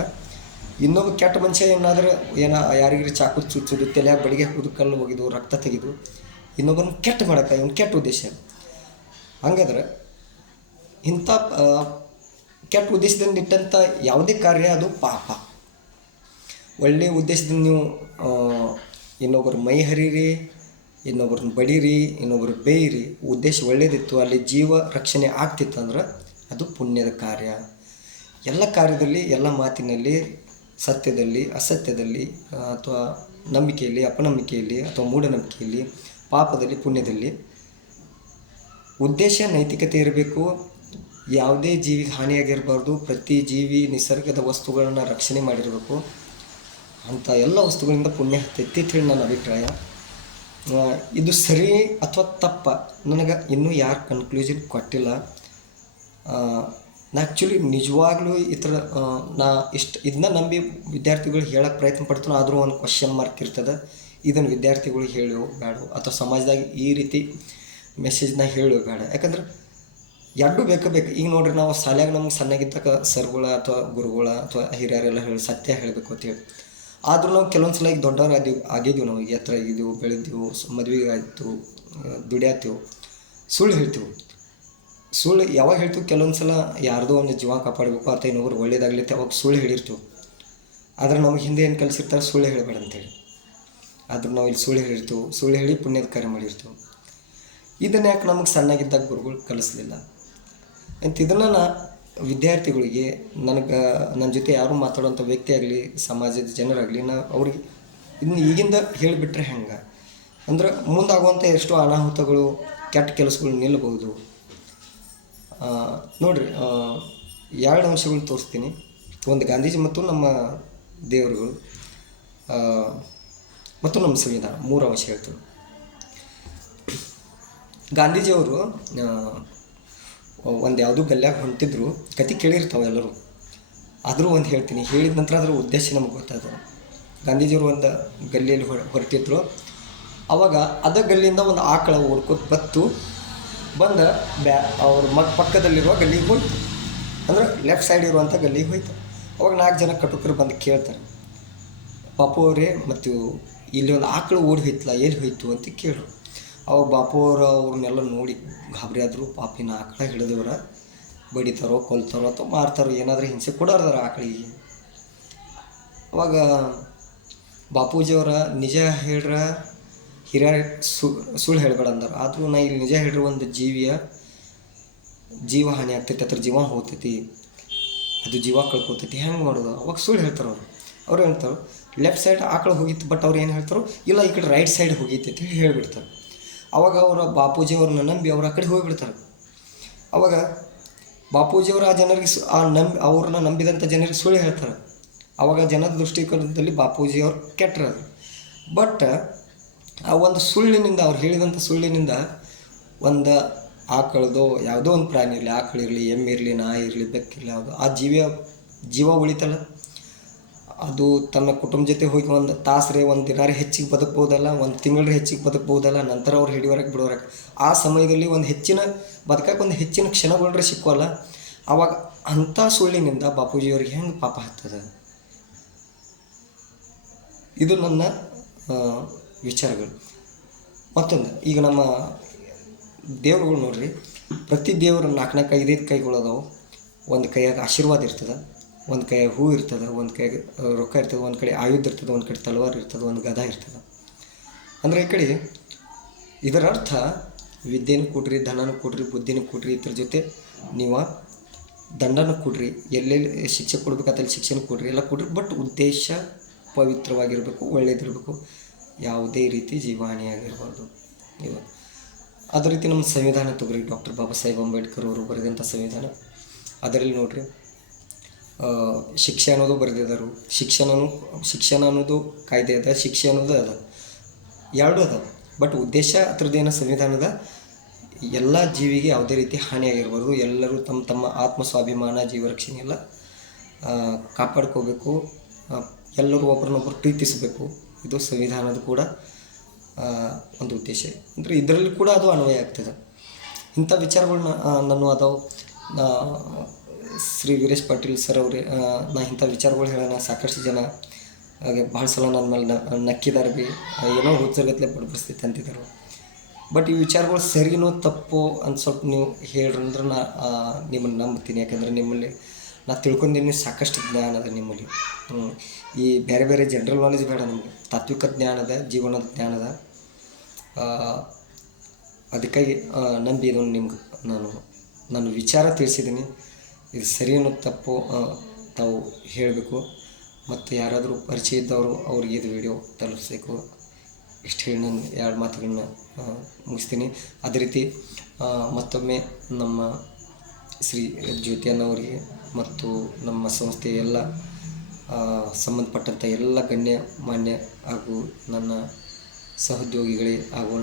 ಇನ್ನೊಬ್ಬ ಕೆಟ್ಟ ಮನುಷ್ಯ ಏನಾದರೂ ಯಾರಿಗಾರು ಚಾಕು ಚುಚ್ಚೋದು, ತಲೆಯಾಗ ಬಡಿಗೆ ಹಾಕೋದು, ಕಲ್ಲು ಒಗೆದು, ರಕ್ತ ತೆಗೆದು ಇನ್ನೊಬ್ಬನ ಕೆಟ್ಟ ಮಾಡೋಕೆ ಇವನು ಕೆಟ್ಟ ಉದ್ದೇಶ. ಹಂಗಾದ್ರೆ ಇಂಥ ಕೆಟ್ಟ ಉದ್ದೇಶದಿಂದ ಇಟ್ಟಂಥ ಯಾವುದೇ ಕಾರ್ಯ ಅದು ಪಾಪ. ಒಳ್ಳೆಯ ಉದ್ದೇಶದಿಂದ ನೀವು ಇನ್ನೊಬ್ಬರು ಮೈ ಹರಿರಿ, ಇನ್ನೊಬ್ರನ್ನ ಬಡೀರಿ, ಇನ್ನೊಬ್ರು ಬೇಯಿರಿ, ಉದ್ದೇಶ ಒಳ್ಳೇದಿತ್ತು, ಅಲ್ಲಿ ಜೀವ ರಕ್ಷಣೆ ಆಗ್ತಿತ್ತು ಅಂದ್ರೆ ಅದು ಪುಣ್ಯದ ಕಾರ್ಯ. ಎಲ್ಲ ಕಾರ್ಯದಲ್ಲಿ, ಎಲ್ಲ ಮಾತಿನಲ್ಲಿ, ಸತ್ಯದಲ್ಲಿ, ಅಸತ್ಯದಲ್ಲಿ, ಅಥವಾ ನಂಬಿಕೆಯಲ್ಲಿ, ಅಪನಂಬಿಕೆಯಲ್ಲಿ, ಅಥವಾ ಮೂಢನಂಬಿಕೆಯಲ್ಲಿ, ಪಾಪದಲ್ಲಿ, ಪುಣ್ಯದಲ್ಲಿ ಉದ್ದೇಶ ನೈತಿಕತೆ ಇರಬೇಕು. ಯಾವುದೇ ಜೀವಿಗೆ ಹಾನಿಯಾಗಿರಬಾರ್ದು. ಪ್ರತಿ ಜೀವಿ ನಿಸರ್ಗದ ವಸ್ತುಗಳನ್ನು ರಕ್ಷಣೆ ಮಾಡಿರಬೇಕು. ಅಂಥ ಎಲ್ಲ ವಸ್ತುಗಳಿಂದ ಪುಣ್ಯ ಹತ್ತೈತಿ ಅಂತ ಹೇಳಿ ನನ್ನ ಅಭಿಪ್ರಾಯ. ಇದು ಸರಿ ಅಥವಾ ತಪ್ಪ ನನಗೆ ಇನ್ನೂ ಯಾರು ಕನ್ಕ್ಲೂಷನ್ ಕೊಟ್ಟಿಲ್ಲ. ನಾ ಆ್ಯಕ್ಚುಲಿ ನಿಜವಾಗ್ಲೂ ಈ ಥರ ಇದನ್ನ ನಂಬಿ ವಿದ್ಯಾರ್ಥಿಗಳು ಹೇಳೋಕ್ಕೆ ಪ್ರಯತ್ನ ಪಡ್ತಾನೋ, ಆದರೂ ಒಂದು ಕ್ವಶನ್ ಮಾರ್ಕ್ ಇರ್ತದೆ. ಇದನ್ನು ವಿದ್ಯಾರ್ಥಿಗಳಿಗೆ ಹೇಳೋ ಬೇಡ, ಅಥವಾ ಸಮಾಜದಾಗ ಈ ರೀತಿ ಮೆಸೇಜ್ನ ಹೇಳೋ ಬೇಡ. ಯಾಕಂದ್ರೆ ಎರಡೂ ಬೇಕು. ಈಗ ನೋಡ್ರಿ, ನಾವು ಶಾಲ್ಯಾಗ ನಮ್ಗೆ ಸಣ್ಣಗಿದ್ದಾಗ ಸರ್ಗಳ ಅಥವಾ ಗುರುಗಳ ಅಥವಾ ಹಿರಿಯರೆಲ್ಲ ಸತ್ಯ ಹೇಳಬೇಕು ಅಂತೇಳಿ. ಆದರೂ ನಾವು ಕೆಲವೊಂದು ಸಲ ಈಗ ದೊಡ್ಡವ್ರು ಆಗಿದ್ದೀವಿ, ನಾವು ಎತ್ತರ ಆಗಿದ್ದೀವಿ, ಬೆಳೆದೀವಿ, ಮದುವೆಗೆ ಆಯಿತು, ದುಡಿಯಾತೀವಿ, ಸುಳ್ಳು ಹೇಳ್ತೀವಿ. ಸುಳ್ಳು ಯಾವಾಗ ಹೇಳ್ತೀವಿ? ಕೆಲವೊಂದು ಸಲ ಯಾರ್ದೋ ಒಂದು ಜೀವ ಕಾಪಾಡಬೇಕು ಅಥವಾ ಇನ್ನೊಬ್ರು ಒಳ್ಳೇದಾಗ್ಲಿತ್ತೆ ಅವಾಗ ಸುಳ್ಳು ಹೇಳಿರ್ತೀವಿ. ಆದರೆ ನಮಗೆ ಹಿಂದೆ ಏನು ಕಲಿಸಿರ್ತಾರೆ, ಸುಳ್ಳು ಹೇಳಬೇಡ ಅಂತೇಳಿ. ಆದರೂ ನಾವು ಇಲ್ಲಿ ಸುಳ್ಳು ಹೇಳಿರ್ತೀವಿ, ಸುಳ್ಳು ಹೇಳಿ ಪುಣ್ಯದ ಕಾರ್ಯ ಮಾಡಿರ್ತೀವಿ. ಇದನ್ನು ಯಾಕೆ ನಮಗೆ ಸಣ್ಣಾಗಿದ್ದಾಗ ಗುರುಗಳು ಕಲಿಸ್ಲಿಲ್ಲ ಅಂತ? ಇದನ್ನು ನಾ ವಿದ್ಯಾರ್ಥಿಗಳಿಗೆ, ನನ್ನ ಜೊತೆ ಯಾರು ಮಾತಾಡೋಂಥ ವ್ಯಕ್ತಿ ಆಗಲಿ, ಸಮಾಜದ ಜನರಾಗಲಿ, ಅವ್ರಿಗೆ ಇದನ್ನ ಈಗಿಂದ ಹೇಳಿಬಿಟ್ರೆ ಹೆಂಗೆ ಅಂದ್ರೆ ಮುಂದಾಗುವಂಥ ಎಷ್ಟೋ ಅನಾಹುತಗಳು, ಕೆಟ್ಟ ಕೆಲಸಗಳು ನಿಲ್ಲಬಹುದು. ನೋಡಿರಿ, 2 ಅಂಶಗಳು ತೋರಿಸ್ತೀನಿ. ಒಂದು ಗಾಂಧೀಜಿ ಮತ್ತು ನಮ್ಮ ದೇವರುಗಳು ಮತ್ತು ನಮ್ಮ ಸಂವಿಧಾನ, 3 ಅಂಶ ಹೇಳ್ತೀನಿ. ಗಾಂಧೀಜಿಯವರು ಒಂದು ಯಾವುದೋ ಗಲ್ಯಾಗ ಹೊಂಟಿದ್ರು, ಕತೆ ಕೇಳಿರ್ತಾವೆ ಎಲ್ಲರೂ. ಆದರೂ ಒಂದು ಹೇಳ್ತೀನಿ, ಹೇಳಿದ ನಂತರ ಅದರ ಉದ್ದೇಶ ನಮಗೆ ಗೊತ್ತಾದ. ಗಾಂಧೀಜಿಯವರು ಒಂದು ಗಲ್ಲಿಯಲ್ಲಿ ಹೊರಟಿದ್ರು. ಆವಾಗ ಅದ ಗಲ್ಲಿಯಿಂದ ಒಂದು ಆಕಳ ಓಡ್ಕೊತ ಬಂದ ಅವ್ರ ಪಕ್ಕದಲ್ಲಿರುವ ಗಲ್ಲಿಗೆ ಹೋಯ್ತು. ಅಂದ್ರೆ ಲೆಫ್ಟ್ ಸೈಡ್ ಇರುವಂಥ ಗಲ್ಲಿಗೆ ಹೋಯ್ತು. ಅವಾಗ 4 ಜನ ಕಟುಕರು ಬಂದು ಕೇಳ್ತಾರೆ, ಪಾಪು ಅವರೇ, ಮತ್ತು ಇಲ್ಲಿ ಒಂದು ಆಕಳು ಓಡಿ ಹೋಯ್ತಲ್ಲ, ಎಲ್ಲಿ ಹೋಯ್ತು ಅಂತ ಕೇಳು. ಅವಾಗ ಬಾಪು ಅವ್ರನ್ನೆಲ್ಲ ನೋಡಿ ಗಾಬರಿ ಆದರು. ಪಾಪಿನ ಆಕಳ ಹಿಡಿದವ್ರ ಬಡಿತಾರೋ, ಕೊಲ್ತಾರೋ ಅಥವಾ ಮಾರ್ತಾರೋ, ಏನಾದರೂ ಹಿಂಸೆ ಕೊಡೋರ್ದಾರ ಆಕಳಿಗೆ. ಅವಾಗ ಬಾಪೂಜಿಯವರ ನಿಜ ಹೇಳ್ರ, ಹಿರಿಯರ ಸುಳ್ಳು ಹೇಳಬೇಡ ಅಂದರು. ಆದರೂ ನಾ ಇಲ್ಲಿ ನಿಜ ಹೇಳ್ರಿ, ಒಂದು ಜೀವ ಹಾನಿ ಆಗ್ತೈತಿ, ಅದ್ರ ಜೀವ ಹೋಗ್ತೈತಿ, ಅದು ಜೀವ ಕಳ್ಕೊತೈತಿ, ಹೆಂಗೆ ಮಾಡೋದು? ಅವಾಗ ಸುಳ್ಳು ಹೇಳ್ತಾರೆ ಅವ್ರು ಹೇಳ್ತಾರೆ ಲೆಫ್ಟ್ ಸೈಡ್ ಆಕಳು ಹೋಗಿತ್ತು, ಬಟ್ ಅವ್ರು ಏನು ಹೇಳ್ತಾರೋ, ಇಲ್ಲ ಈ ಕಡೆ ರೈಟ್ ಸೈಡ್ ಹೋಗಿತ್ತು ಅಂತ ಹೇಳಿಬಿಡ್ತಾರೆ. ಅವಾಗ ಅವರ ಬಾಪೂಜಿಯವ್ರನ್ನ ನಂಬಿ ಅವ್ರು ಆ ಕಡೆ ಹೋಗಿಬಿಡ್ತಾರೆ. ಅವಾಗ ಬಾಪೂಜಿಯವರು ಆ ಜನರಿಗೆ ಅವ್ರನ್ನ ನಂಬಿದಂಥ ಜನರಿಗೆ ಸುಳ್ಳು ಹೇಳ್ತಾರೆ. ಅವಾಗ ಜನರ ದೃಷ್ಟಿಕೋನದಲ್ಲಿ ಬಾಪೂಜಿಯವ್ರು ಕೆಟ್ಟರು. ಬಟ್ ಆ ಒಂದು ಸುಳ್ಳಿನಿಂದ, ಅವ್ರು ಹೇಳಿದಂಥ ಸುಳ್ಳಿನಿಂದ ಒಂದು ಆಕಳದೋ ಯಾವುದೋ ಒಂದು ಪ್ರಾಣಿ ಇರಲಿ, ಆಕಳಿರಲಿ, ಎಮ್ಮೆ ಇರಲಿ, ನಾಯಿ ಇರಲಿ, ಬೆಕ್ಕಿರಲಿ, ಯಾವುದು ಆ ಜೀವ ಉಳಿತಲ್ಲ, ಅದು ತನ್ನ ಕುಟುಂಬ ಜೊತೆ ಹೋಗಿ ಒಂದು ತಾಸ್ರೆ, ಒಂದು ದಿನಾರೇ ಹೆಚ್ಚಿಗೆ ಬದುಕ್ಬೋದಲ್ಲ, ಒಂದು ತಿಂಗಳೇ ಹೆಚ್ಚಿಗೆ ಬದುಕ್ಬೋದಲ್ಲ. ನಂತರ ಅವ್ರು ಹಿಡಿಯೋರಕ್ಕೆ ಬಿಡೋರಕ್ಕೆ ಆ ಸಮಯದಲ್ಲಿ ಒಂದು ಹೆಚ್ಚಿನ ಕ್ಷಣಗಳೇ ಸಿಕ್ಕುವಲ್ಲ. ಆವಾಗ ಅಂಥ ಸುಳ್ಳಿನಿಂದ ಬಾಪೂಜಿಯವ್ರಿಗೆ ಹೆಂಗೆ ಪಾಪ ಹತ್ತದ? ಇದು ನನ್ನ ವಿಚಾರಗಳು. ಮತ್ತೊಂದು, ಈಗ ನಮ್ಮ ದೇವ್ರುಗಳು ನೋಡ್ರಿ, ಪ್ರತಿ ದೇವರು 4-5 ಕೈಗಳದಾವು. ಒಂದು ಕೈಯಾಗ ಆಶೀರ್ವಾದ ಇರ್ತದೆ, ಒಂದು ಕೈಯಾಗ ಹೂ ಇರ್ತದೆ, ಒಂದು ಕೈಯಾಗ ರೊಕ್ಕ ಇರ್ತದೆ, ಒಂದು ಕಡೆ ಆಯುಧ ಇರ್ತದೆ, ಒಂದು ಕಡೆ ತಲವಾರು ಇರ್ತದೆ, ಒಂದು ಗದ ಇರ್ತದೆ. ಅಂದರೆ ಈ ಕಡೆ ಇದರ ಅರ್ಥ ವಿದ್ಯೆನೂ ಕೊಡ್ರಿ, ಧನನೂ ಕೊಡ್ರಿ, ಬುದ್ಧಿನೂ ಕೊಡ್ರಿ, ಇದ್ರ ಜೊತೆ ನೀವು ದಂಡನೂ ಕೊಡ್ರಿ, ಎಲ್ಲೆಲ್ಲಿ ಶಿಕ್ಷೆ ಕೊಡ್ಬೇಕಾದಲ್ಲಿ ಶಿಕ್ಷಣ ಕೊಡ್ರಿ, ಎಲ್ಲ ಕೊಡ್ರಿ. ಬಟ್ ಉದ್ದೇಶ ಪವಿತ್ರವಾಗಿರಬೇಕು, ಒಳ್ಳೇದಿರಬೇಕು, ಯಾವುದೇ ರೀತಿ ಜೀವಹಾನಿಯಾಗಿರ್ಬಾರ್ದು. ಇದು ಅದೇ ರೀತಿ ನಮ್ಮ ಸಂವಿಧಾನ ತಗೋರಿ, ಡಾಕ್ಟರ್ ಬಾಬಾ ಸಾಹೇಬ್ ಅಂಬೇಡ್ಕರ್ ಅವರು ಬರೆದಂಥ ಸಂವಿಧಾನ. ಅದರಲ್ಲಿ ನೋಡ್ರಿ, ಶಿಕ್ಷೆ ಅನ್ನೋದು ಬರೆದಿದ್ದಾರೆ. ಶಿಕ್ಷಣ ಅನ್ನೋದು ಕಾಯ್ದೆ ಅದ, ಶಿಕ್ಷೆ ಅನ್ನೋದು ಅದ, ಎರಡೂ ಅದ. ಬಟ್ ಉದ್ದೇಶ ಅದ್ರದ್ದೇನೋ ಸಂವಿಧಾನದ ಎಲ್ಲ ಜೀವಿಗೆ ಯಾವುದೇ ರೀತಿ ಹಾನಿಯಾಗಿರ್ಬಾರ್ದು, ಎಲ್ಲರೂ ತಮ್ಮ ಆತ್ಮಸ್ವಾಭಿಮಾನ, ಜೀವರಕ್ಷಣೆ ಎಲ್ಲ ಕಾಪಾಡ್ಕೋಬೇಕು, ಎಲ್ಲರೂ ಒಬ್ಬರನ್ನೊಬ್ಬರು ಪ್ರೀತಿಸಬೇಕು. ಇದು ಸಂವಿಧಾನದ ಕೂಡ ಒಂದು ಉದ್ದೇಶ. ಅಂದರೆ ಇದರಲ್ಲಿ ಕೂಡ ಅದು ಅನ್ವಯ ಆಗ್ತದೆ. ಇಂಥ ವಿಚಾರಗಳನ್ನ ನಾನು ಅದಾವು ಶ್ರೀ ವೀರೇಶ್ ಪಾಟೀಲ್ ಸರ್ ಅವರೇ ನಾ ಇಂಥ ವಿಚಾರಗಳು ಹೇಳೋಣ ಸಾಕಷ್ಟು ಜನ ಹಾಗೆ ಭಾಳ ಸಲ ನನ್ನ ಮೇಲೆ ನಕ್ಕಿದ್ದಾರೆ ಭೀ ಏನೋ ಹುಚ್ಚರ್ಗತ್ಲೆ ಬಡಬಡಿಸ್ತೈತೆ ಅಂತಿದ್ದರು. ಬಟ್ ಈ ವಿಚಾರಗಳು ಸರಿನೋ ತಪ್ಪು ಅಂತ ಸ್ವಲ್ಪ ನೀವು ಹೇಳ್ರಂದ್ರೆ ನಾ ನಿಮ್ಮನ್ನು ನಂಬ್ತೀನಿ. ಯಾಕಂದರೆ ನಿಮ್ಮಲ್ಲಿ ನಾ ತಿಳ್ಕೊಂಡಿನಿ ಸಾಕಷ್ಟು ಜ್ಞಾನ ಅದ ನಿಮ್ಮಲ್ಲಿ. ಈ ಬೇರೆ ಬೇರೆ ಜನರಲ್ ನಾಲೆಜ್ ಬೇಡ ನಮಗೆ, ತಾತ್ವಿಕ ಜ್ಞಾನದ ಜೀವನದ ಜ್ಞಾನದ. ಅದಕ್ಕಾಗಿ ನಂಬಿ ಇದನ್ನು ನಿಮ್ಗೆ ನಾನು ವಿಚಾರ ತಿಳಿಸಿದ್ದೀನಿ. ಇದು ಸರಿಯೋ ತಪ್ಪು ತಾವು ಹೇಳಬೇಕು. ಮತ್ತು ಯಾರಾದರೂ ಪರಿಚಯ ಇದ್ದವರು ಅವ್ರಿಗೆ ಇದು ವಿಡಿಯೋ ತಲುಪಿಸ್ಬೇಕು. ಇಷ್ಟು ಹೇಳಿ ನಾನು 2 ಮಾತುಗಳನ್ನ ಮುಗಿಸ್ತೀನಿ. ಅದೇ ರೀತಿ ಮತ್ತೊಮ್ಮೆ ನಮ್ಮ ಶ್ರೀ ಜ್ಯೋತಿ ಅನ್ನೋರಿಗೆ ಮತ್ತು ನಮ್ಮ ಸಂಸ್ಥೆಯ ಎಲ್ಲ ಸಂಬಂಧಪಟ್ಟಂಥ ಎಲ್ಲ ಗಣ್ಯ ಮಾನ್ಯ ಹಾಗೂ ನನ್ನ ಸಹೋದ್ಯೋಗಿಗಳಿಗೆ ಹಾಗೂ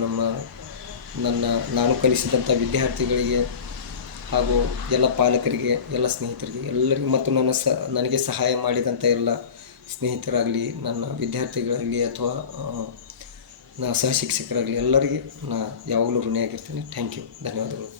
ನಾನು ಕಲಿಸಿದಂಥ ವಿದ್ಯಾರ್ಥಿಗಳಿಗೆ ಹಾಗೂ ಎಲ್ಲ ಪಾಲಕರಿಗೆ, ಎಲ್ಲ ಸ್ನೇಹಿತರಿಗೆ, ಎಲ್ಲರಿಗೂ ಮತ್ತು ನನಗೆ ಸಹಾಯ ಮಾಡಿದಂಥ ಎಲ್ಲ ಸ್ನೇಹಿತರಾಗಲಿ, ನನ್ನ ವಿದ್ಯಾರ್ಥಿಗಳಾಗಲಿ ಅಥವಾ ಸಹ ಶಿಕ್ಷಕರಾಗಲಿ ಎಲ್ಲರಿಗೆ ಯಾವಾಗಲೂ ಋಣಿಯಾಗಿರ್ತೀನಿ. Thank you. ಧನ್ಯವಾದಗಳು.